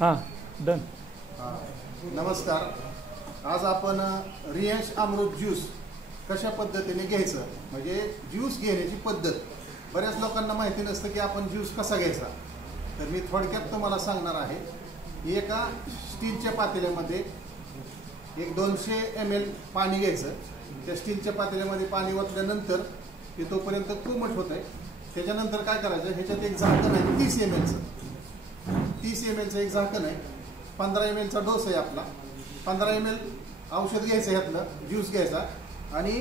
हां डन. नमस्कार. आज आपण रियांश अमृत ज्यूस कशा पद्धतीने घ्यायचं म्हणजे ज्यूस घेण्याची पद्धत. बऱ्याच लोकांना माहिती नसतं की आपण ज्यूस कसा घ्यायचा. तर मी थोडक्यात तुम्हाला सांगणार आहे. एका स्टीलच्या पातेल्यामध्ये एक 200 ml पाणी घ्यायचं. त्या स्टीलच्या पातेल्यामध्ये पाणी ओतल्यानंतर ते तोपर्यंत कोमट होत आहे. त्याच्यानंतर काय करायचं, ह्याच्यात एक झाकण आहे 30 ml चं एक झाकण आहे. 15 ml चा डोस आहे आपला. 15 ml औषध घ्यायचं, ह्यातलं ज्यूस घ्यायचा आणि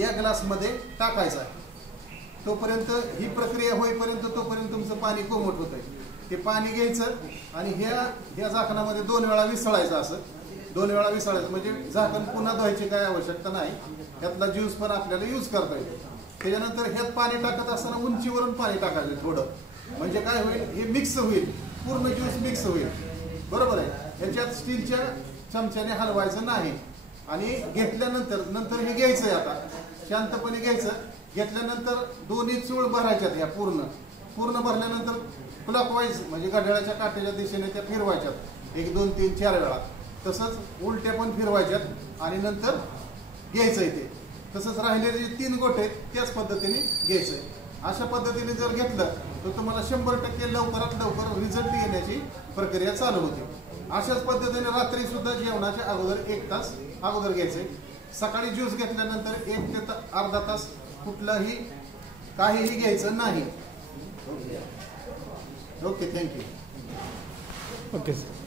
या ग्लासमध्ये टाकायचा. तोपर्यंत ही प्रक्रिया होईपर्यंत तोपर्यंत तुमचं पाणी कोमट होत आहे. ते पाणी घ्यायचं आणि ह्या झाकणामध्ये 2 वेळा विसळायचं. असं 2 वेळा विसळायचं म्हणजे झाकण पुन्हा धुवायची काही आवश्यकता नाही. ह्यातला ज्यूस पण आपल्याला यूज करता येईल. त्याच्यानंतर ह्यात पाणी टाकत असताना उंचीवरून पाणी टाकायचं थोडं, म्हणजे काय होईल, हे मिक्स होईल, पूर्ण ज्यूस मिक्स होईल. बरोबर आहे. ह्याच्यात स्टीलच्या चमच्याने हलवायचं नाही. आणि घेतल्यानंतर हे घ्यायचंय. आता शांतपणे घ्यायचं. घेतल्यानंतर दोन्ही चूळ भरायच्यात. ह्या पूर्ण भरल्यानंतर क्लॉकवाईज म्हणजे घड्याळाच्या काट्याच्या दिशेने त्या फिरवायच्यात 1 2 3 4 वेळा. तसंच उलट्या पण फिरवायच्यात आणि नंतर घ्यायचंय. ते तसंच राहिलेले जे 3 गोटे आहेत त्याच पद्धतीने घ्यायचंय. अशा पद्धतीने जर घेतलं तर तुम्हाला 100% लवकरात लवकर रिझल्ट येण्याची प्रक्रिया चालू होते. अशाच पद्धतीने रात्री सुद्धा जेवणाच्या अगोदर 1 तास अगोदर घ्यायचंय. सकाळी ज्यूस घेतल्यानंतर 1 ते अर्धा तास कुठलाही काहीही घ्यायचं नाही. Okay, thank you. Okay sir.